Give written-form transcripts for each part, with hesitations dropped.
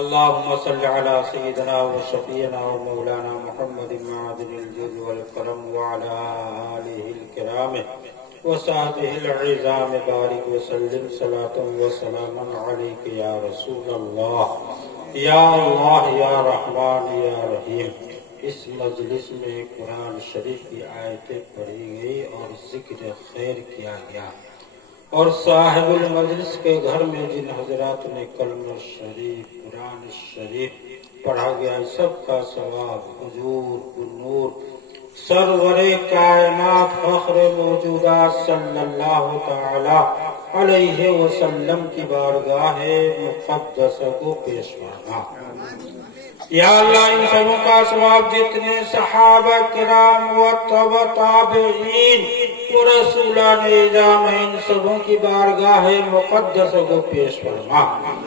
اللهم صل على سيدنا وشفينا ومولانا محمد معدن الجود والكرم وعلى آله الكرام وصحبه العظام بارك وسلم صلاة وسلاما عليك يا رسول الله يا الله يا رحمن يا رحيم۔ اس مجلس میں قرآن شریف کی آیتیں پڑھی گئی اور ذکر خیر کیا گیا، اور صاحب المجلس کے گھر میں جن حضرات نے کلمہ شریف قرآن شریف پڑھا گیا، سب کا ثواب حضور نور سرور کائنات فخر موجودات صلی اللہ تعالی علیہ وسلم کی بارگاہ مقدس کو پیش فرما۔ یا اللہ ان سبوں کا ثواب جتنے صحابہ کرام و تابعین و رسولان اعظام ان سبوں کی بارگاہ مقدس کو پیش فرما۔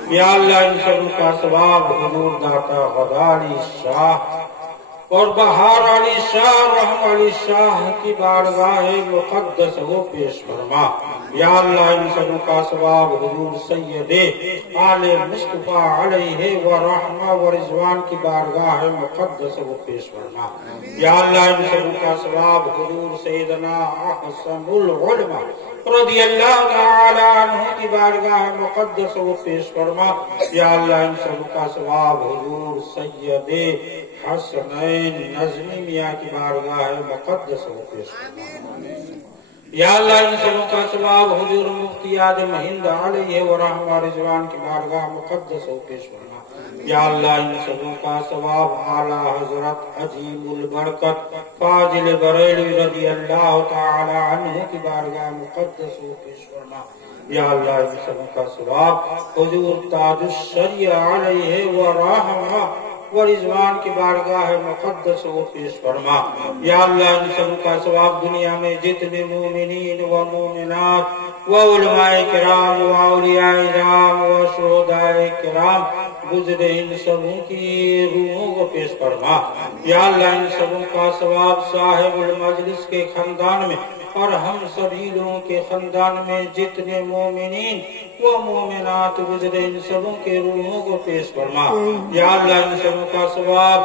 یا اللہ ان سبوں کا ثواب حضور داتا غدا علی شاہ اور بہار علی شاہ رحم علی شاہ کی بارگاہ مقدس کو پیش فرما۔ یا اللہ ان سبوں کا ثواب حضور سید آل مصطفیٰ علیہ ورحمہ ورضوان کی بارگاہ مقدس کو پیش فرما۔ یا اللہ ان سبوں کا ثواب حضور سیدنا احسن العلماء رضی اللہ تعالی عنہ کی بارگاہ مقدس کو پیش فرما۔ یا اللہ ان سبوں کا ثواب حضور سید حسنین نظمی میاں کی بارگاہ مقدس کو پیش فرما۔ یا اللہ ان سبوں کا ثواب حضور مفتی اعظم ہند علیہ ورحمہ رضوان کی بارگاہ مقدس کو پیش فرما۔ یا اللہ ان سبوں کا ثواب اعلی حضرت عظیم البرکت فاضل بریلوی رضی اللہ تعالی عنہ کی بارگاہ مقدس کو پیش فرما۔ یا اللہ ان سبوں کا ثواب حضور تاج الشریعہ علیہ ورحمہ ورضوان کی بارگاہ مقدس کو پیش فرما۔ یا اللہ ان سب کا ثواب دنیا میں جتنے مومنین و مومنات و علماء کرام و اولیاء کرام و شہداء کرام گزرے ان سبوں کی روحوں کو پیش فرما۔ یا اللہ ان سبوں کا ثواب صاحب المجلس کے خاندان میں اور ہم سبھی لوگوں کے خاندان میں جتنے مومنین و مومنات گزرے ان سبوں کے روحوں کو پیش فرما۔ یا اللہ ان سبوں کا ثواب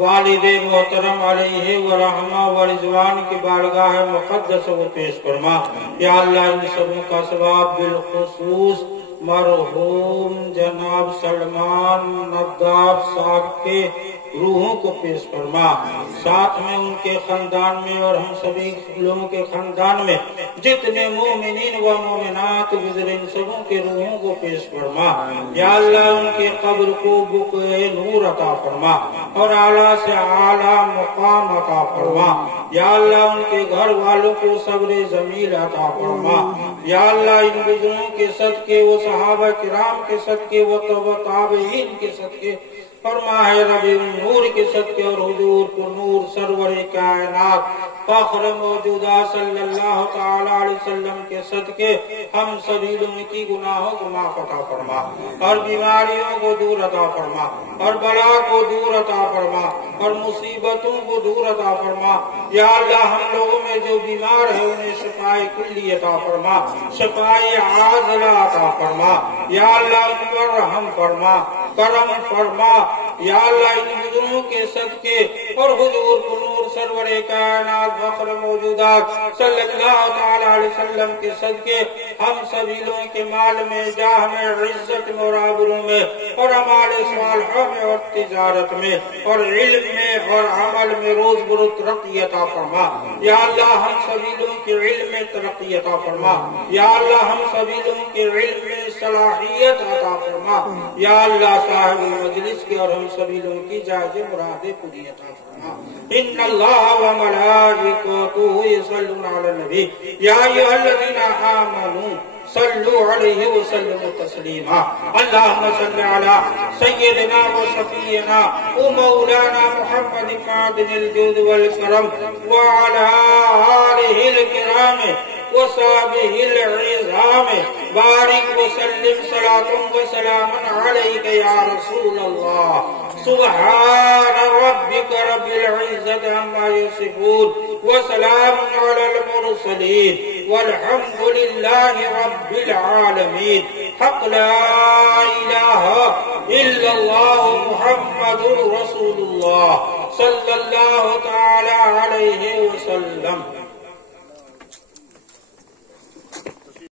والد محترم علیہ ورحمہ ورضوان کی بارگاہ مقدس کو پیش فرما۔ یا اللہ ان سبوں کا ثواب بالخصوص مرحوم جناب سلمان نداب صاحب کے روحوں کو پیش فرما، ساتھ میں ان کے خاندان میں اور ہم سبھی لوگوں کے خاندان میں جتنے مومنین و مومنات گزرے ان سبوں کے روحوں کو پیش فرما۔ یا اللہ ان کے قبر کو بقع نور عطا فرما اور اعلیٰ سے اعلیٰ مقام عطا فرما۔ یا اللہ ان کے گھر والوں کو صبر جمیل عطا فرما۔ یا اللہ ان بزرگوں کے صدقے و صحابہ کرام کے صدقے و تابعین کے صدقے اور ماہ ربیع النور کے صدقے اور حضور کو نور سرور کائنات فخر موجودہ صلی اللہ تعالی علیہ وسلم کے صدقے ہم سبھی لوگوں کی گناہوں کو معاف عطا فرما اور بیماریوں کو دور عطا فرما اور بلا کو دور عطا فرما اور مصیبتوں کو دور عطا فرما۔ یا اللہ ہم لوگوں میں جو بیمار ہے انہیں شفائے کلی عطا فرما، شفائے عاجلہ عطا فرما۔ یا اللہ ان پر رحم فرما، کرم فرما۔ یا اللہ ان بزرگوں کے صدقے اور حضور کو نور سرور کائنات فخر موجودات صلی اللہ تعالی علیہ وسلم کے صدقے ہم سبھی لوگوں کے مال میں، جاہ میں، عزت میں اور آبرو میں اور اعمال صالحہ میں اور تجارت میں اور علم میں اور عمل میں روز بروز ترقی عطا فرما۔ یا اللہ ہم سبھی لوگوں کے علم میں ترقی عطا فرما۔ یا اللہ ہم سبھی لوگوں کے علم میں صلاحیت عطا فرما۔ یا اللہ صاحب المجلس کے اور ہم سبھی لوگوں کی جائز مرادیں پوری عطا فرما۔ ان اللہ و ملائکتہ یصلون علی النبی یا ایھا الذین آمنوا صلوا علیہ وسلم تسلیما۔ اللہم صل علی سیدنا و شفیعنا و مولانا محمد معدن الجود والکرم وعلی آلہ الکرام وصحبہ العظام بارک وسلم صلاة وسلاما علیک یا رسول اللہ۔ سبحان ربک رب العزت عما یصفون وسلام علی المرسلین والحمد للہ رب العالمین۔ حق لا الہ الا اللہ محمد رسول اللہ صلی اللہ تعالی علیہ وسلم.